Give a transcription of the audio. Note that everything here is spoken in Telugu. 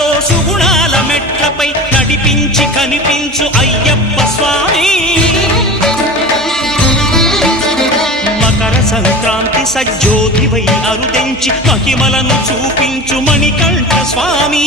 సుఖాలతో సుగుణాల మెట్లపై నడిపించి కనిపించు అయ్యప్ప స్వామి మకర సంక్రాంతి సజ్జోతివై అరుదెంచి మహిమలను చూపించు మణికంఠ స్వామి